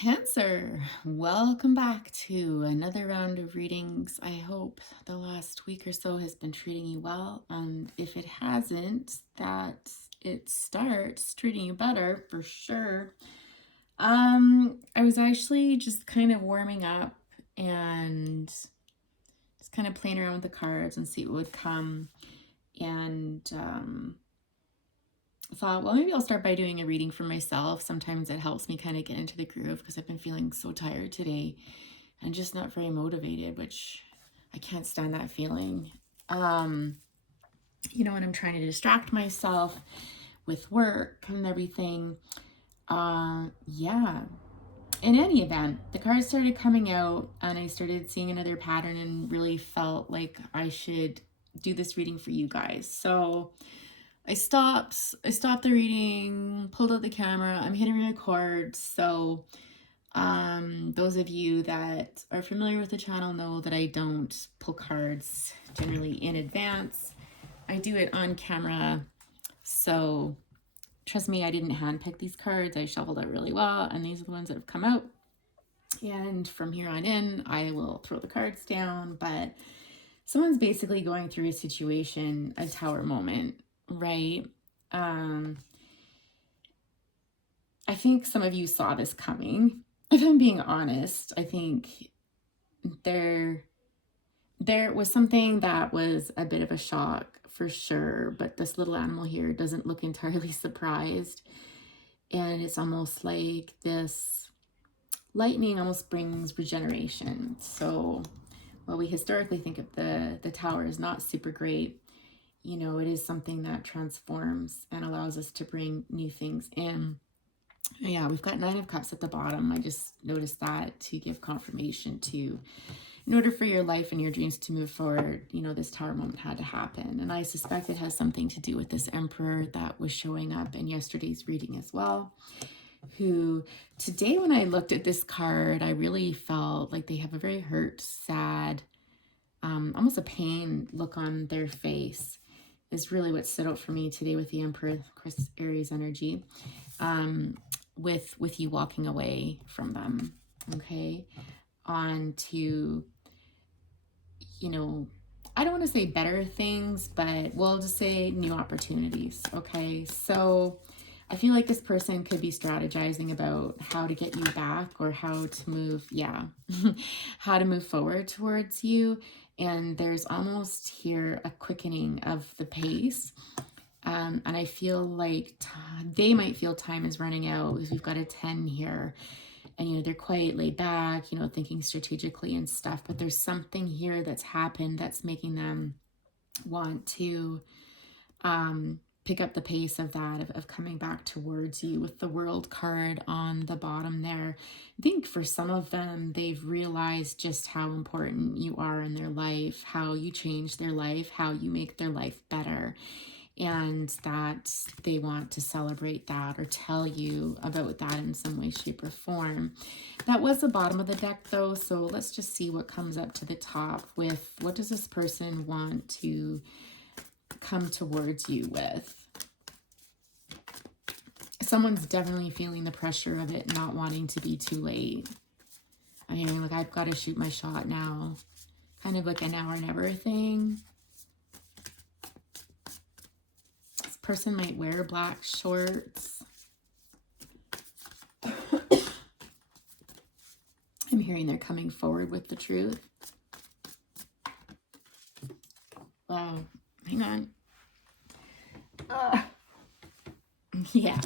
Cancer, welcome back to another round of readings. I hope the last week or so has been treating you well, and if it hasn't, that it starts treating you better for sure. I was actually just kind of warming up and just kind of playing around with the cards and see what would come, and thought, well, maybe I'll start by doing a reading for myself. Sometimes it helps me kind of get into the groove because I've been feeling so tired today and just not very motivated, which I can't stand that feeling. When I'm trying to distract myself with work and everything. Yeah. In any event, the cards started coming out and I started seeing another pattern and really felt like I should do this reading for you guys. So I stopped the reading, pulled out the camera, I'm hitting record. So those of you that are familiar with the channel know that I don't pull cards generally in advance. I do it on camera. So trust me, I didn't handpick these cards. I shuffled it really well, and these are the ones that have come out. And from here on in, I will throw the cards down, but someone's basically going through a situation, a tower moment, right? I think some of you saw this coming. If I'm being honest, I think there was something that was a bit of a shock for sure, but this little animal here doesn't look entirely surprised. And it's almost like this lightning almost brings regeneration. So while we historically think of the tower as not super great, it is something that transforms and allows us to bring new things in. Yeah, we've got 9 of Cups at the bottom. I just noticed that to give confirmation to, in order for your life and your dreams to move forward, this tower moment had to happen. And I suspect it has something to do with this Emperor that was showing up in yesterday's reading as well, who today when I looked at this card, I really felt like they have a very hurt, sad, almost a pain look on their face is really what stood out for me today with the Emperor, of course, Aries energy, with you walking away from them, okay, on to, I don't want to say better things, but we'll just say new opportunities, okay? So I feel like this person could be strategizing about how to get you back or how to move, how to move forward towards you. And there's almost here a quickening of the pace. And I feel like they might feel time is running out because we've got a 10 here. And, they're quite laid back, thinking strategically and stuff. But there's something here that's happened that's making them want to pick up the pace of that, of coming back towards you with the World card on the bottom there. I think for some of them, they've realized just how important you are in their life, how you change their life, how you make their life better, and that they want to celebrate that or tell you about that in some way, shape, or form. That was the bottom of the deck, though, so let's just see what comes up to the top with what does this person want to come towards you with. Someone's definitely feeling the pressure of it not wanting to be too late. I mean, like, I've got to shoot my shot now. Kind of like a now or never thing. This person might wear black shorts. I'm hearing they're coming forward with the truth. Wow. Hang on. Yeah.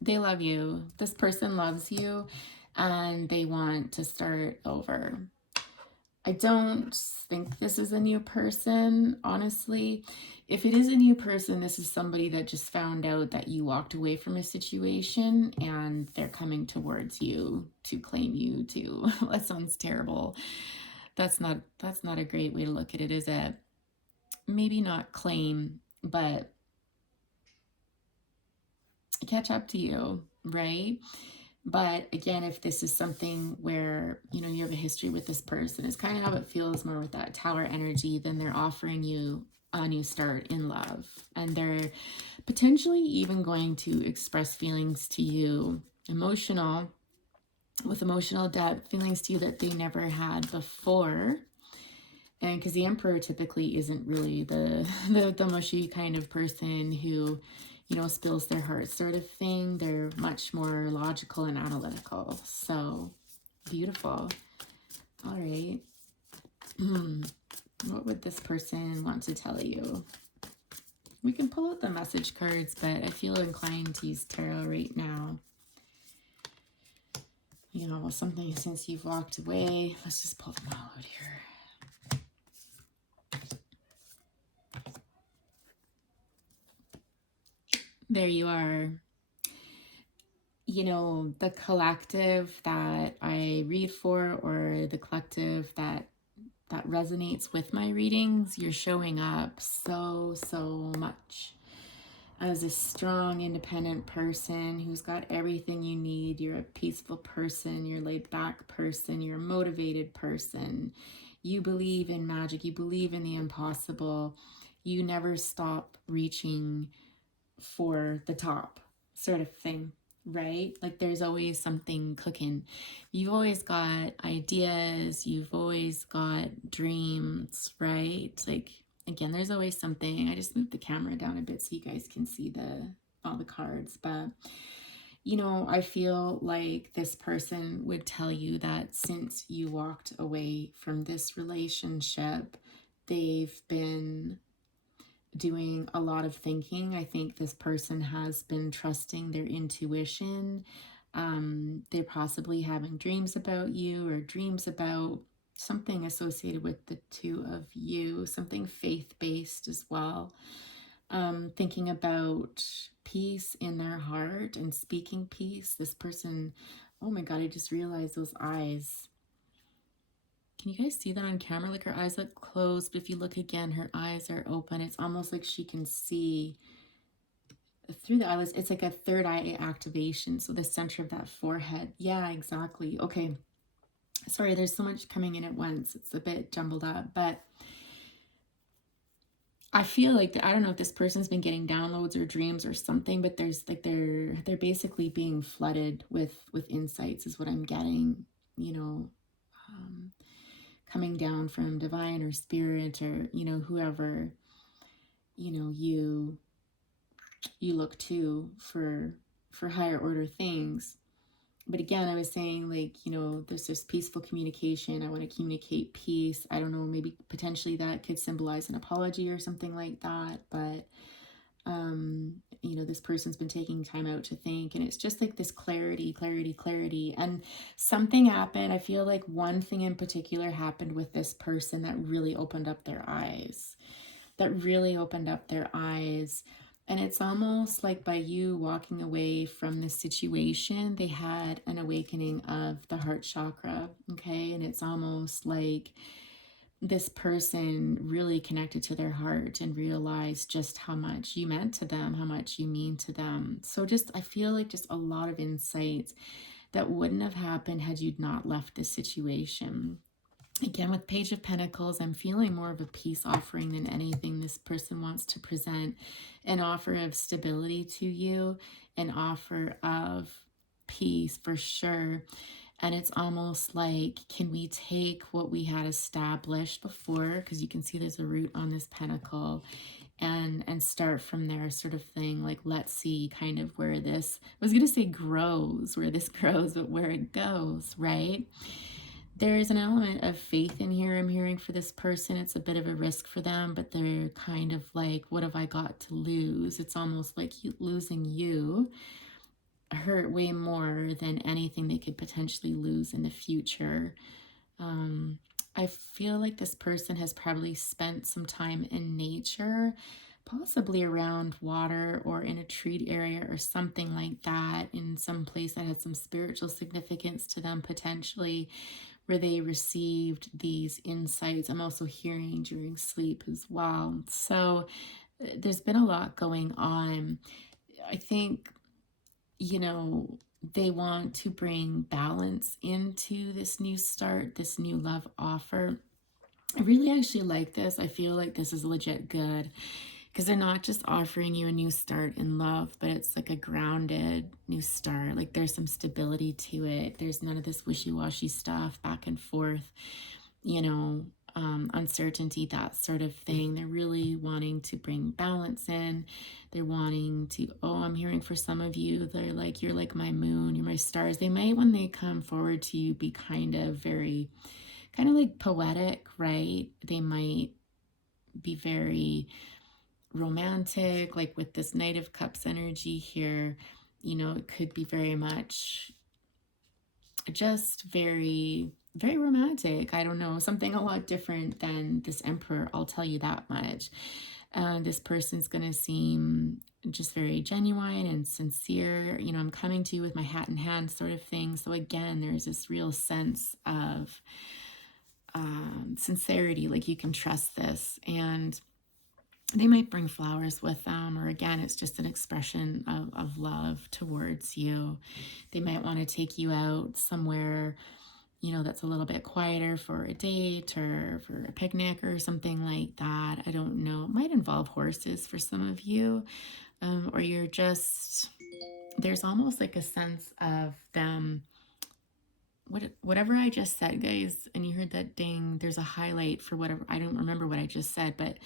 They love you. This person loves you and they want to start over. I don't think this is a new person, honestly. If it is a new person, this is somebody that just found out that you walked away from a situation and they're coming towards you to claim you to. That sounds terrible. That's not a great way to look at it, is it? Maybe not claim, but catch up to you, right? But again, if this is something where, you have a history with this person, it's kind of how it feels more with that tower energy, then they're offering you a new start in love. And they're potentially even going to express feelings to you, emotional, with emotional depth, feelings to you that they never had before. And because the Emperor typically isn't really the mushy kind of person who, you know, spills their heart sort of thing. They're much more logical and analytical. So beautiful. All right. What would this person want to tell you? We can pull out the message cards, but I feel inclined to use tarot right now. You know, something since you've walked away. Let's just pull them all out here. There you are. You know, the collective that I read for, or the collective that resonates with my readings, you're showing up so much as a strong, independent person who's got everything you need. You're a peaceful person, you're a laid back person, you're a motivated person. You believe in magic, you believe in the impossible. You never stop reaching for the top, sort of thing, right? Like there's always something cooking. You've always got ideas, you've always got dreams, right? Like, again, there's always something. I just moved the camera down a bit so you guys can see all the cards. But, you know, I feel like this person would tell you that since you walked away from this relationship, they've been doing a lot of thinking. I think this person has been trusting their intuition. They're possibly having dreams about you, or dreams about something associated with the two of you, something faith-based as well. Thinking about peace in their heart and speaking peace. This person, oh my God, I just realized those eyes. Can you guys see that on camera? Like her eyes look closed, but if you look again, her eyes are open. It's almost like she can see through the eyelids. It's like a third eye activation. So the center of that forehead. Yeah, exactly. Okay. Sorry, there's so much coming in at once. It's a bit jumbled up, but I feel like, I don't know if this person's been getting downloads or dreams or something, but there's like they're basically being flooded with insights is what I'm getting, you know, coming down from divine or spirit, or, you know, whoever, you know, you look to for higher order things. But again, I was saying, like, you know, there's this peaceful communication. I want to communicate peace. I don't know, maybe potentially that could symbolize an apology or something like that. But, you know, this person's been taking time out to think, and it's just like this clarity. And something happened. I feel like one thing in particular happened with this person that really opened up their eyes. And it's almost like by you walking away from this situation, they had an awakening of the heart chakra, okay? And it's almost like this person really connected to their heart and realized just how much you meant to them, how much you mean to them. So just, I feel like just a lot of insights that wouldn't have happened had you not left this situation. Again, with Page of Pentacles, I'm feeling more of a peace offering than anything. This person wants to present an offer of stability to you, an offer of peace for sure. And it's almost like, can we take what we had established before, because you can see there's a root on this pentacle, and start from there, sort of thing. Like, let's see kind of where this, I was going to say grows, where this grows, but where it goes, right? There's an element of faith in here I'm hearing for this person. It's a bit of a risk for them, but they're kind of like, what have I got to lose? It's almost like losing you hurt way more than anything they could potentially lose in the future. I feel like this person has probably spent some time in nature, possibly around water or in a treat area or something like that, in some place that had some spiritual significance to them potentially, where they received these insights. I'm also hearing during sleep as well. So there's been a lot going on. I think, you know, they want to bring balance into this new start, this new love offer. I really actually like this. I feel like this is legit good, Because they're not just offering you a new start in love, but it's like a grounded new start. Like there's some stability to it. There's none of this wishy-washy stuff back and forth, you know, uncertainty, that sort of thing. They're really wanting to bring balance in. They're wanting to, oh, I'm hearing for some of you, they're like, you're like my moon, you're my stars. They might, when they come forward to you, be kind of like poetic, right? They might be very romantic, like with this Knight of Cups energy here. You know, it could be very much just very, very romantic. I don't know, something a lot different than this Emperor, I'll tell you that much. This person's going to seem just very genuine and sincere. You know, I'm coming to you with my hat in hand sort of thing. So again, there's this real sense of sincerity, like you can trust this. And they might bring flowers with them, or again, it's just an expression of love towards you. They might want to take you out somewhere, you know, that's a little bit quieter for a date or for a picnic or something like that. I don't know. It might involve horses for some of you, or you're just, there's almost like a sense of them. Whatever I just said, guys, and you heard that ding, there's a highlight for whatever, I don't remember what I just said, but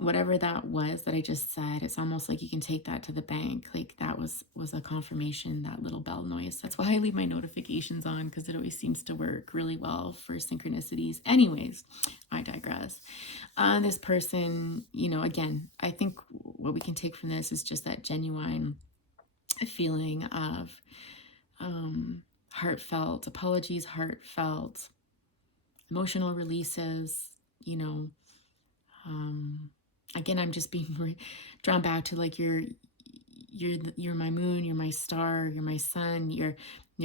whatever that was that I just said, it's almost like you can take that to the bank. Like that was a confirmation, that little bell noise. That's why I leave my notifications on, because it always seems to work really well for synchronicities. Anyways, I digress. This person, you know, again, I think what we can take from this is just that genuine feeling of heartfelt apologies, heartfelt emotional releases, you know. Again, I'm just being drawn back to like you're my moon, you're my star, you're my sun, you're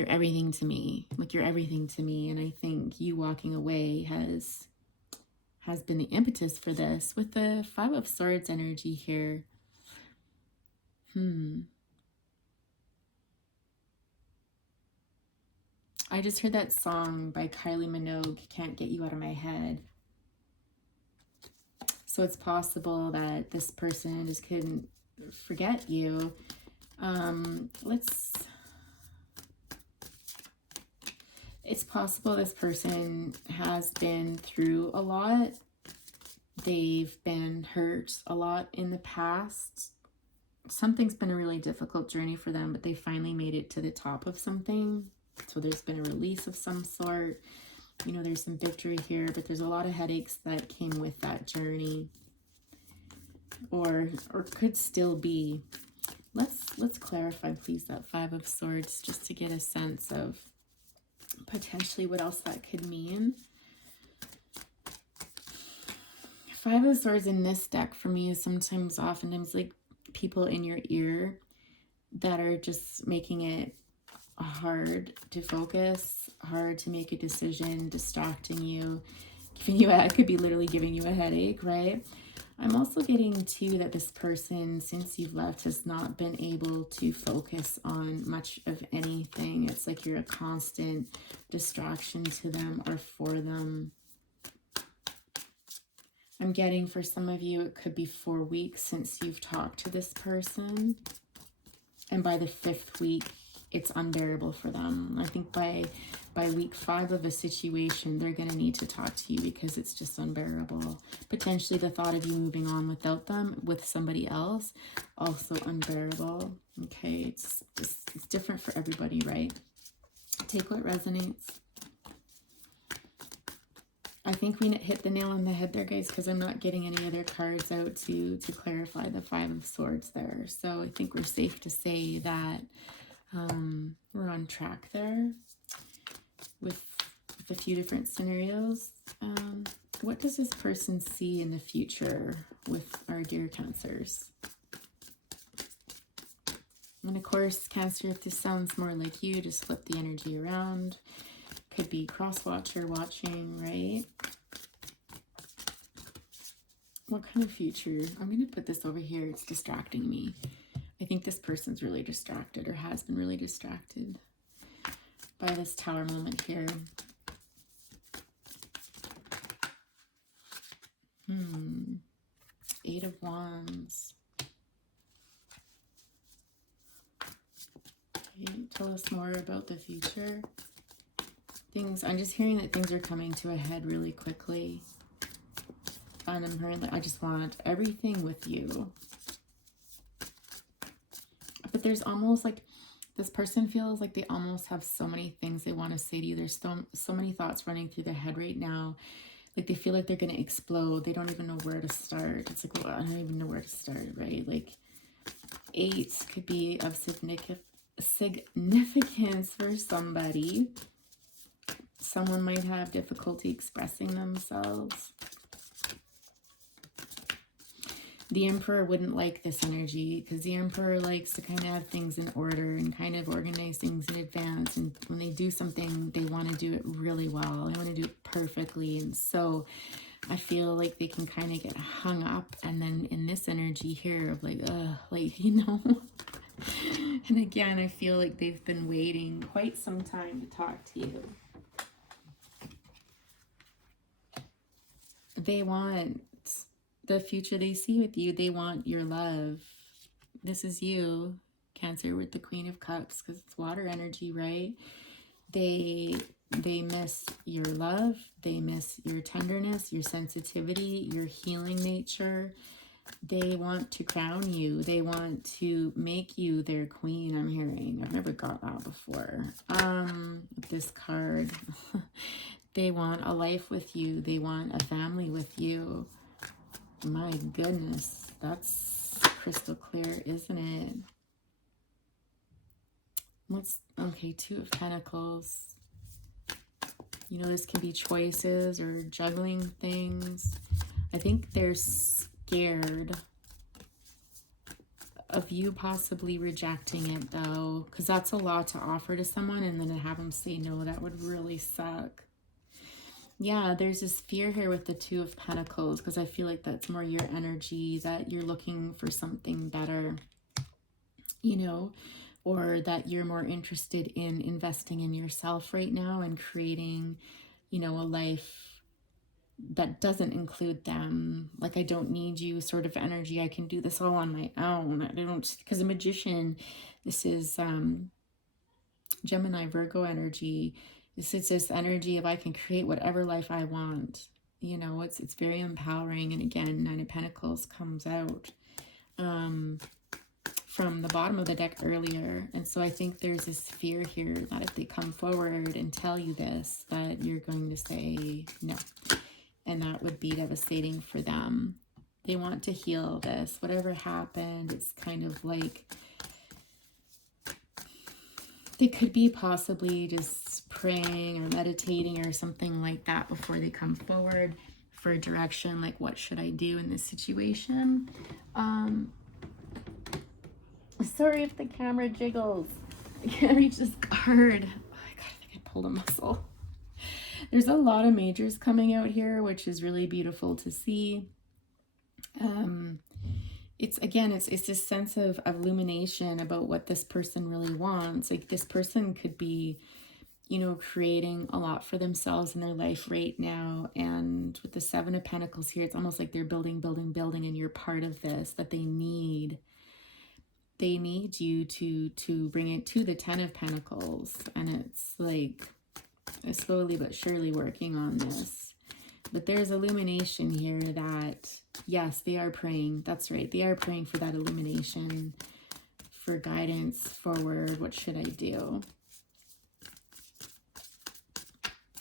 everything to me. Like you're everything to me. And I think you walking away has been the impetus for this with the Five of Swords energy here. I just heard that song by Kylie Minogue, Can't Get You Out of My Head. So it's possible that this person just couldn't forget you. It's possible this person has been through a lot. They've been hurt a lot in the past. Something's been a really difficult journey for them, but they finally made it to the top of something. So there's been a release of some sort. You know, there's some victory here, but there's a lot of headaches that came with that journey, or could still be. Let's clarify, please, that Five of Swords, just to get a sense of potentially what else that could mean. Five of Swords in this deck for me is oftentimes like people in your ear that are just making it hard to focus, hard to make a decision, distracting you, it could be literally giving you a headache, right? I'm also getting too that this person, since you've left, has not been able to focus on much of anything. It's like you're a constant distraction to them or for them. I'm getting for some of you, it could be 4 weeks since you've talked to this person. And by the 5th week, it's unbearable for them. I think by week 5 of a situation, they're going to need to talk to you because it's just unbearable. Potentially the thought of you moving on without them, with somebody else, also unbearable. Okay, it's different for everybody, right? Take what resonates. I think we hit the nail on the head there, guys, because I'm not getting any other cards out to clarify the Five of Swords there. So I think we're safe to say that we're on track there with a few different scenarios. What does this person see in the future with our dear Cancers? And of course, Cancer, if this sounds more like you, just flip the energy around. Could be cross-watcher watching, right? What kind of future? I'm going to put this over here. It's distracting me. I think this person's really distracted or has been really distracted by this Tower moment here. 8 of Wands. Okay, tell us more about the future. Things, I'm just hearing that things are coming to a head really quickly. And I'm hearing that I just want everything with you. But there's almost like, this person feels like they almost have so many things they want to say to you. There's so many thoughts running through their head right now. Like they feel like they're going to explode. They don't even know where to start. It's like, well, I don't even know where to start, right? Like 8 could be of significance for somebody. Someone might have difficulty expressing themselves. The Emperor wouldn't like this energy because the Emperor likes to kind of have things in order and kind of organize things in advance. And when they do something, they want to do it really well. They want to do it perfectly. And so I feel like they can kind of get hung up. And then in this energy here of like, you know. And again, I feel like they've been waiting quite some time to talk to you. They want the future they see with you. They want your love. This is you, Cancer, with the Queen of Cups, because it's water energy, right? They miss your love. They miss your tenderness, your sensitivity, your healing nature. They want to crown you. They want to make you their queen, I'm hearing. I've never got that before. This card. They want a life with you. They want a family with you. My goodness, that's crystal clear, isn't it? Okay, 2 of Pentacles. You know, this can be choices or juggling things. I think they're scared of you possibly rejecting it, though, because that's a lot to offer to someone, and then to have them say no, that would really suck. Yeah, there's this fear here with the 2 of Pentacles, because I feel like that's more your energy, that you're looking for something better, you know, or that you're more interested in investing in yourself right now and creating, you know, a life that doesn't include them. Like, I don't need you sort of energy. I can do this all on my own. I don't, because a Magician, this is Gemini, Virgo energy. It's this energy of I can create whatever life I want. You know, it's very empowering. And again, 9 of Pentacles comes out from the bottom of the deck earlier. And so I think there's this fear here that if they come forward and tell you this, that you're going to say no. And that would be devastating for them. They want to heal this. Whatever happened, it's kind of like they could be possibly just praying or meditating or something like that before they come forward for direction, like what should I do in this situation. Sorry if the camera jiggles. I can't reach this card. Oh my God, I think I pulled a muscle. There's a lot of majors coming out here, which is really beautiful to see. It's this sense of illumination about what this person really wants. Like, this person could be, you know, creating a lot for themselves in their life right now. And with the 7 of Pentacles here, it's almost like they're building, and you're part of this, that they need you to bring it to the 10 of Pentacles. And it's like slowly but surely working on this. But there's illumination here that, yes, they are praying. That's right. They are praying for that illumination, for guidance forward. What should I do?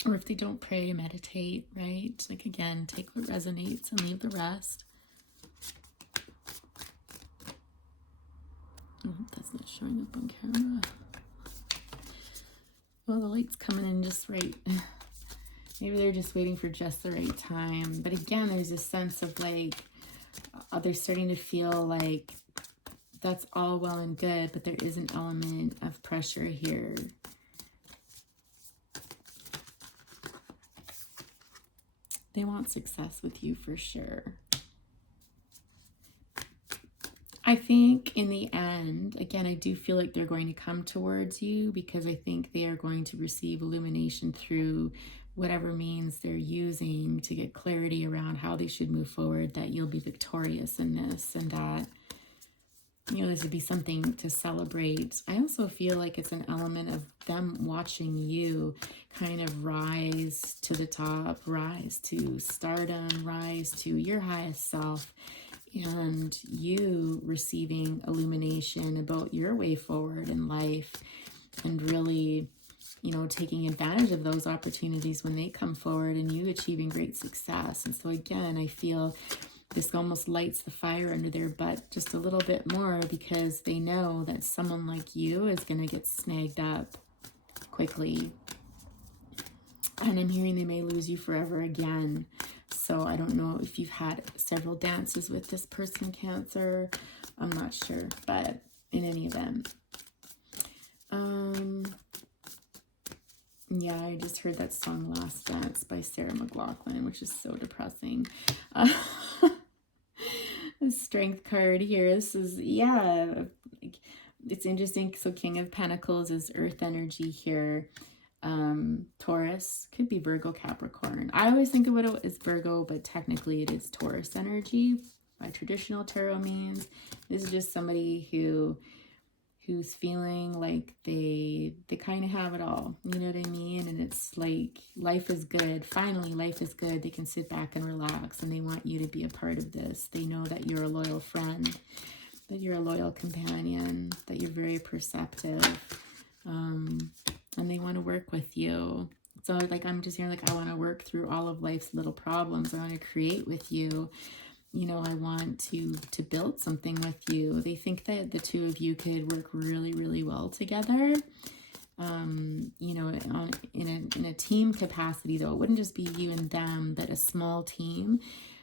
Or if they don't pray, meditate, right? Like, again, take what resonates and leave the rest. Oh, that's not showing up on camera. Well, the light's coming in just right. Maybe they're just waiting for just the right time. But again, there's a sense of like, they're starting to feel like that's all well and good, but there is an element of pressure here. They want success with you for sure. I think in the end, again, I do feel like they're going to come towards you because I think they are going to receive illumination through whatever means they're using to get clarity around how they should move forward, that you'll be victorious in this, and that, this would be something to celebrate. I also feel like it's an element of them watching you kind of rise to the top, rise to stardom, rise to your highest self, and you receiving illumination about your way forward in life, and really, taking advantage of those opportunities when they come forward, and you achieving great success. And so again, I feel this almost lights the fire under their butt just a little bit more, because they know that someone like you is going to get snagged up quickly. And I'm hearing they may lose you forever again. So I don't know if you've had several dances with this person, Cancer. I'm not sure, but in any event. Yeah, I just heard that song Last Dance by Sarah McLachlan, which is so depressing. The Strength card here. This is, it's interesting. So King of Pentacles is earth energy here. Taurus, could be Virgo, Capricorn. I always think of it as Virgo, but technically it is Taurus energy by traditional tarot means. This is just somebody who's feeling like they kind of have it all, you know what I mean? And it's like life is good. Finally, life is good. They can sit back and relax, and they want you to be a part of this. They know that you're a loyal friend, that you're a loyal companion, that you're very perceptive, and they want to work with you. So like, I'm just hearing like, I want to work through all of life's little problems. I want to create with you. I want to build something with you. They think that the two of you could work really, really well together. In a team capacity, though. It wouldn't just be you and them, but a small team.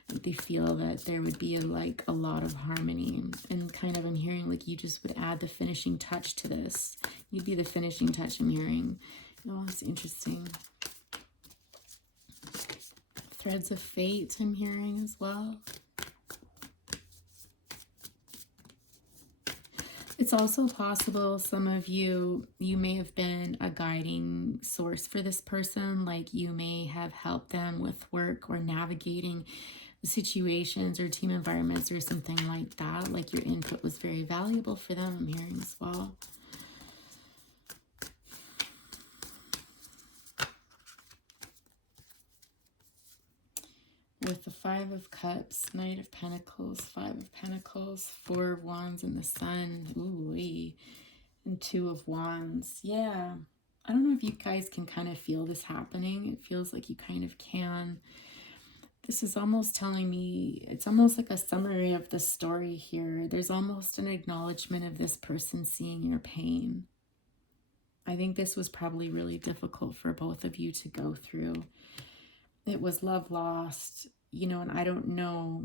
They feel that there would be a lot of harmony, and kind of I'm hearing like you just would add the finishing touch to this. You'd be the finishing touch, I'm hearing. Oh, it's interesting. Threads of fate, I'm hearing as well. It's also possible some of you may have been a guiding source for this person. Like you may have helped them with work or navigating situations or team environments or something like that. Like your input was very valuable for them, I'm hearing as well. With the Five of Cups, Knight of Pentacles, Five of Pentacles, Four of Wands, and the Sun. Ooh-wee. And Two of Wands. Yeah. I don't know if you guys can kind of feel this happening. It feels like you kind of can. This is almost telling me, it's almost like a summary of the story here. There's almost an acknowledgement of this person seeing your pain. I think this was probably really difficult for both of you to go through. It was love lost, and I don't know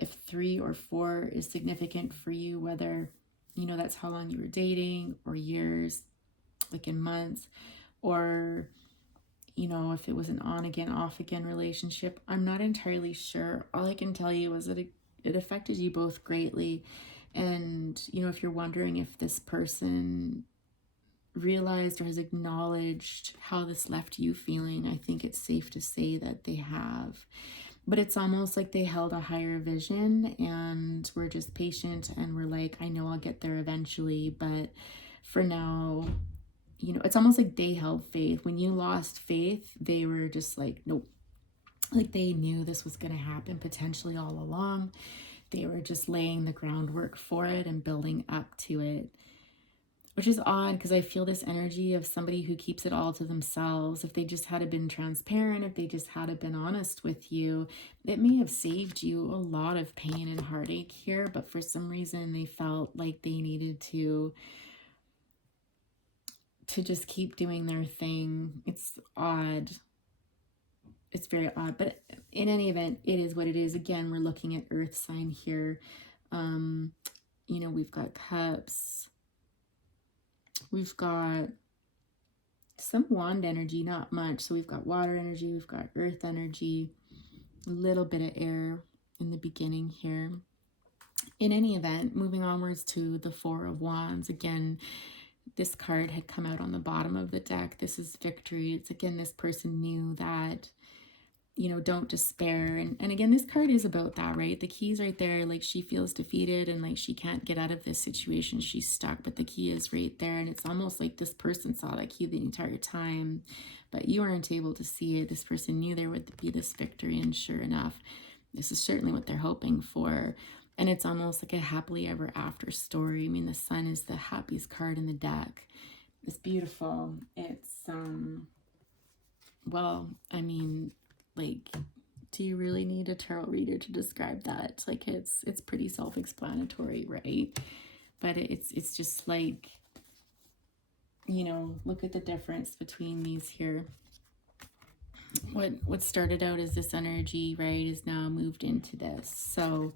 if 3 or 4 is significant for you, whether, that's how long you were dating, or years, like in months, or, if it was an on again, off again relationship. I'm not entirely sure. All I can tell you is that it affected you both greatly. And, if you're wondering if this person realized or has acknowledged how this left you feeling, I think it's safe to say that they have. But it's almost like they held a higher vision and were just patient and were like, I know I'll get there eventually, but for now, it's almost like they held faith. When you lost faith, they were just like, nope. Like they knew this was going to happen potentially all along. They were just laying the groundwork for it and building up to it. Which is odd, because I feel this energy of somebody who keeps it all to themselves. If they just had been transparent, if they just had been honest with you, it may have saved you a lot of pain and heartache here. But for some reason, they felt like they needed to just keep doing their thing. It's odd. It's very odd. But in any event, it is what it is. Again, we're looking at earth sign here. We've got cups. We've got some wand energy, not much. So we've got water energy, we've got earth energy, a little bit of air in the beginning here. in any event, moving onwards to the Four of Wands. Again, this card had come out on the bottom of the deck. This is victory. It's again, this person knew that, you know, don't despair. And again, this card is about that, right? The key's right there. Like, she feels defeated and like she can't get out of this situation. She's stuck, but the key is right there. And it's almost like this person saw that key the entire time, but you weren't able to see it. This person knew there would be this victory. And sure enough, this is certainly what they're hoping for. And it's almost like a happily ever after story. I mean, the sun is the happiest card in the deck. It's beautiful. It's, well, I mean, like, do you really need a tarot reader to describe that? Like, it's pretty self-explanatory, right? But it's just like, you know, look at the difference between these here. What started out as this energy, right, is now moved into this. So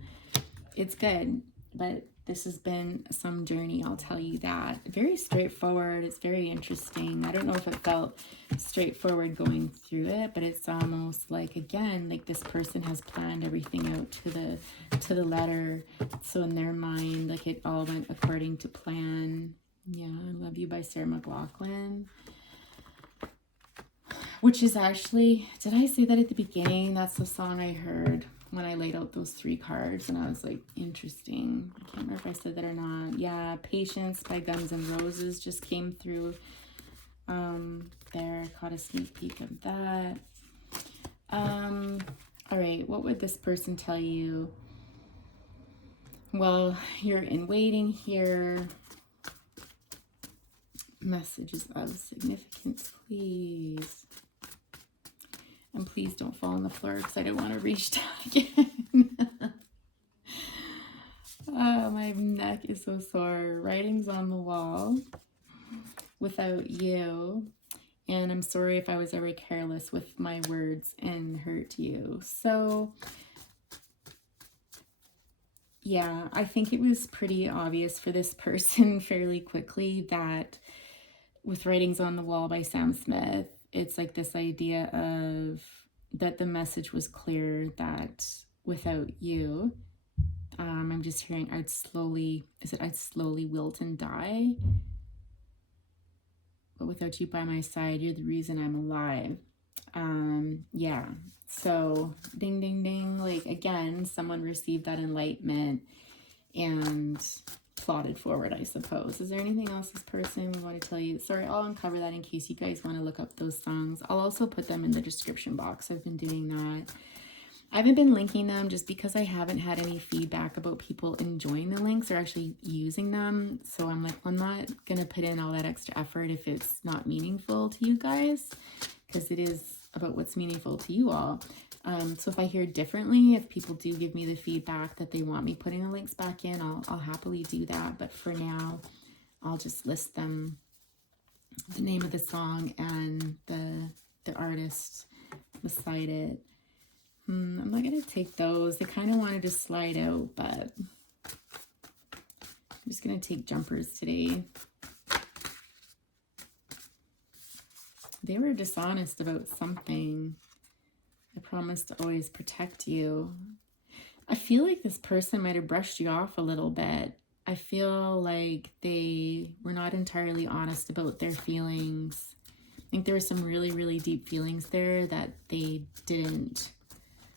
it's good, but this has been some journey, I'll tell you that. Very straightforward. It's very interesting. I don't know if it felt straightforward going through it, but it's almost like, again, like this person has planned everything out to the letter. So in their mind, like, it all went according to plan. Yeah, I Love You by Sarah McLachlan. Which is actually, did I say that at the beginning? That's the song I heard when I laid out those 3 cards, and I was like, interesting. I can't remember if I said that or not. Yeah, Patience by Guns N' Roses just came through there. Caught a sneak peek of that. All right, what would this person tell you? Well, you're in waiting here. Messages of significance, please. And please don't fall on the floor because I don't want to reach down again. Oh, my neck is so sore. Writing's on the wall. Without you. And I'm sorry if I was ever careless with my words and hurt you. So, yeah, I think it was pretty obvious for this person fairly quickly that with Writings on the Wall by Sam Smith, it's like this idea of that the message was clear that without you, I'm just hearing I'd slowly wilt and die. But without you by my side, you're the reason I'm alive. Yeah. So ding, ding, ding. Like, again, someone received that enlightenment and plotted forward, I suppose. Is there anything else this person would want to tell you? Sorry, I'll uncover that in case you guys want to look up those songs. I'll also put them in the description box. I've been doing that. I haven't been linking them just because I haven't had any feedback about people enjoying the links or actually using them. So I'm like, well, I'm not going to put in all that extra effort if it's not meaningful to you guys, because it is about what's meaningful to you all. So if I hear differently, if people do give me the feedback that they want me putting the links back in, I'll happily do that. But for now, I'll just list them, the name of the song and the artist beside it. I'm not going to take those. They kind of wanted to slide out, but I'm just going to take jumpers today. They were dishonest about something. I promise to always protect you. I feel like this person might have brushed you off a little bit. I feel like they were not entirely honest about their feelings. I think there were some really, really deep feelings there that they didn't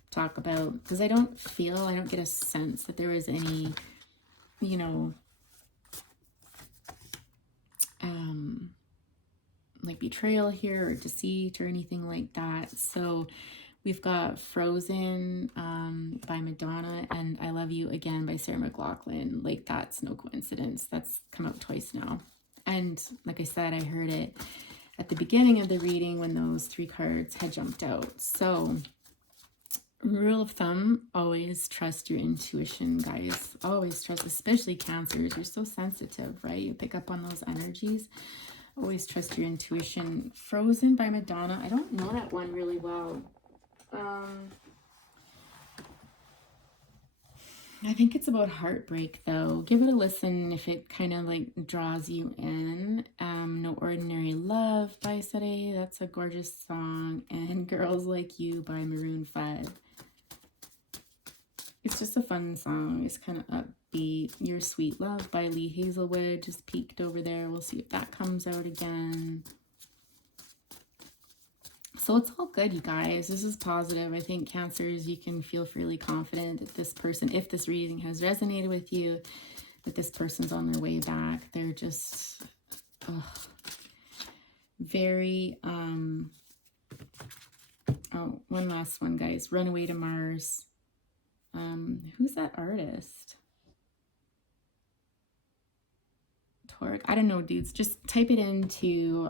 talk about, because I don't get a sense that there was any, you know, like betrayal here or deceit or anything like that. So we've got Frozen by Madonna and I Love You Again by Sarah McLachlan. Like, that's no coincidence. That's come out twice now. And like I said, I heard it at the beginning of the reading when those 3 cards had jumped out. So rule of thumb, always trust your intuition, guys. Always trust, especially Cancers. You're so sensitive, right? You pick up on those energies. Always trust your intuition. Frozen by Madonna. I don't know that one really well. I think it's about heartbreak, though. Give it a listen if it kind of like draws you in. No Ordinary Love by Sade. That's a gorgeous song. And Girls Like You by Maroon 5. It's just a fun song. It's kind of upbeat. Your Sweet Love by Lee Hazelwood just peeked over there. We'll see if that comes out again. So it's all good, you guys. This is positive. I think Cancers, you can feel fairly confident that this person, if this reading has resonated with you, that this person's on their way back. They're just very, oh, one last one, guys. Runaway to Mars. Who's that artist? Torque? I don't know, dudes. Just type it into,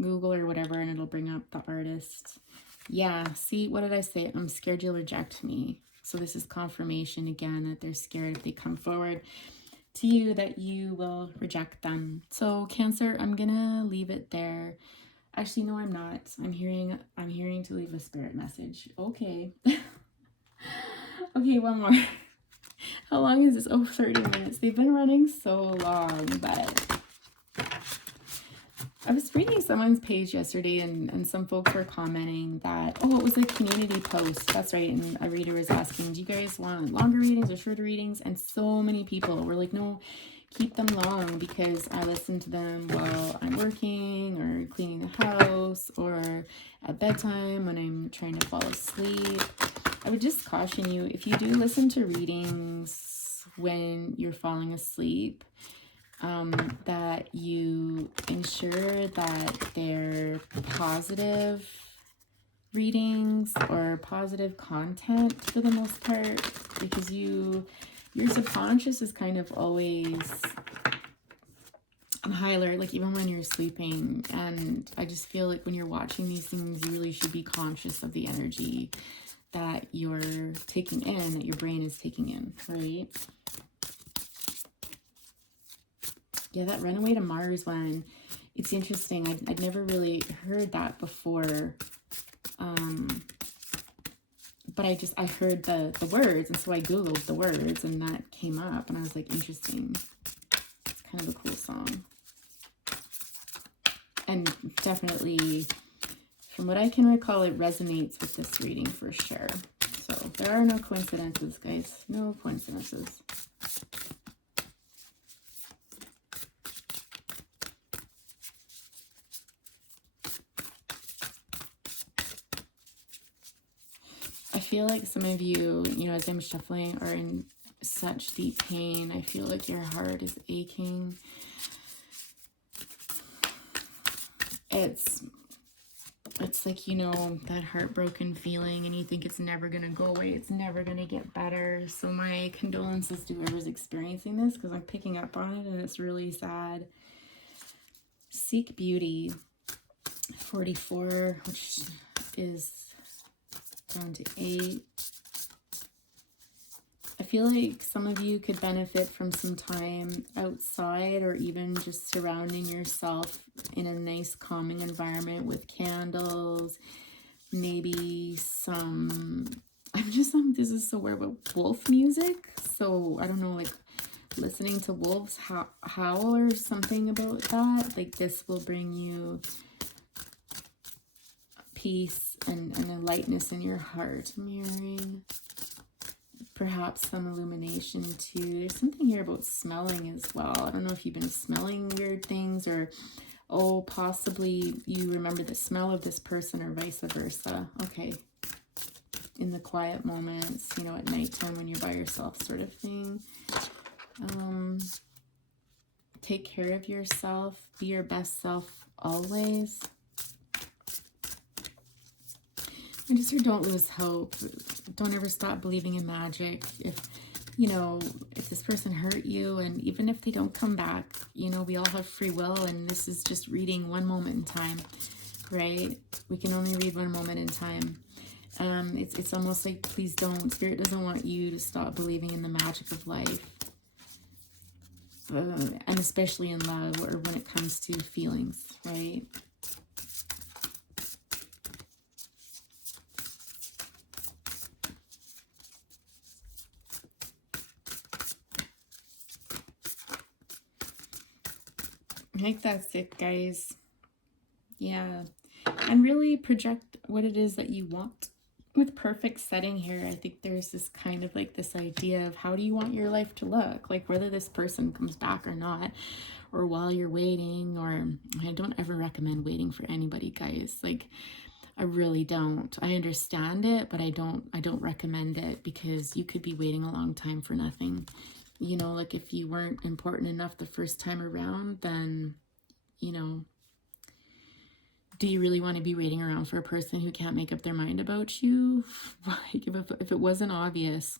Google or whatever, and it'll bring up the artist. Yeah, see, what did I say? I'm scared you'll reject me. So this is confirmation again that they're scared if they come forward to you that you will reject them. So Cancer, I'm gonna leave it there. Actually, no, I'm not. I'm hearing to leave a spirit message. Okay. Okay, one more. How long is this? Oh, 30 minutes. They've been running so long, but I was reading someone's page yesterday, and some folks were commenting that, oh, it was a community post. That's right. And a reader was asking, do you guys want longer readings or shorter readings? And so many people were like, no, keep them long, because I listen to them while I'm working or cleaning the house or at bedtime when I'm trying to fall asleep. I would just caution you, if you do listen to readings when you're falling asleep, that you ensure that they're positive readings or positive content for the most part, because your subconscious is kind of always on high alert, like even when you're sleeping. And I just feel like when you're watching these things, you really should be conscious of the energy that you're taking in, that your brain is taking in, right? Yeah, that Runaway to Mars one, it's interesting. I'd never really heard that before. But I heard the words, and so I Googled the words, and that came up, and I was like, interesting. It's kind of a cool song. And definitely, from what I can recall, it resonates with this reading for sure. So there are no coincidences, guys. No coincidences. I feel like some of you, as I'm shuffling, are in such deep pain. I feel like your heart is aching. It's like, that heartbroken feeling, and you think it's never going to go away. It's never going to get better. So my condolences to whoever's experiencing this, because I'm picking up on it, and it's really sad. Seek Beauty, 44, which is down to 8. I feel like some of you could benefit from some time outside, or even just surrounding yourself in a nice calming environment with candles, maybe some, this is so weird, but wolf music. So I don't know, like listening to wolves howl or something about that. Like this will bring you peace and a lightness in your heart. Mirroring, perhaps some illumination too. There's something here about smelling as well. I don't know if you've been smelling weird things, or possibly you remember the smell of this person, or vice versa. Okay, in the quiet moments, at nighttime when you're by yourself, sort of thing. Take care of yourself. Be your best self always. I just heard, don't lose hope. Don't ever stop believing in magic. If this person hurt you, and even if they don't come back, we all have free will, and this is just reading one moment in time, right? We can only read one moment in time. It's almost like, please don't. Spirit doesn't want you to stop believing in the magic of life. And especially in love, or when it comes to feelings, right? I think that's it, guys. Yeah. And really project what it is that you want. with perfect setting here, I think there's this kind of like this idea of how do you want your life to look? Like whether this person comes back or not, or while you're waiting, or I don't ever recommend waiting for anybody, guys. Like I really don't. I understand it, but I don't recommend it, because you could be waiting a long time for nothing. You know, like if you weren't important enough the first time around, then, you know, do you really want to be waiting around for a person who can't make up their mind about you? Like if it wasn't obvious,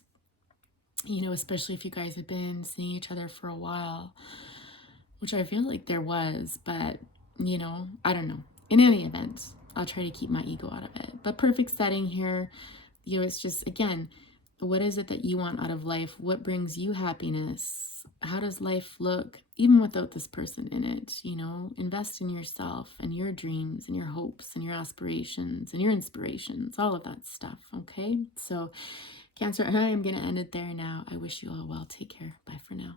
you know, especially if you guys have been seeing each other for a while, which I feel like there was, but, you know, I don't know. In any event, I'll try to keep my ego out of it. But perfect setting here, you know, it's just, again, what is it that you want out of life? What brings you happiness? How does life look even without this person in it? You know, invest in yourself and your dreams and your hopes and your aspirations and your inspirations, all of that stuff. Okay. So Cancer, I am going to end it there now. I wish you all well. Take care. Bye for now.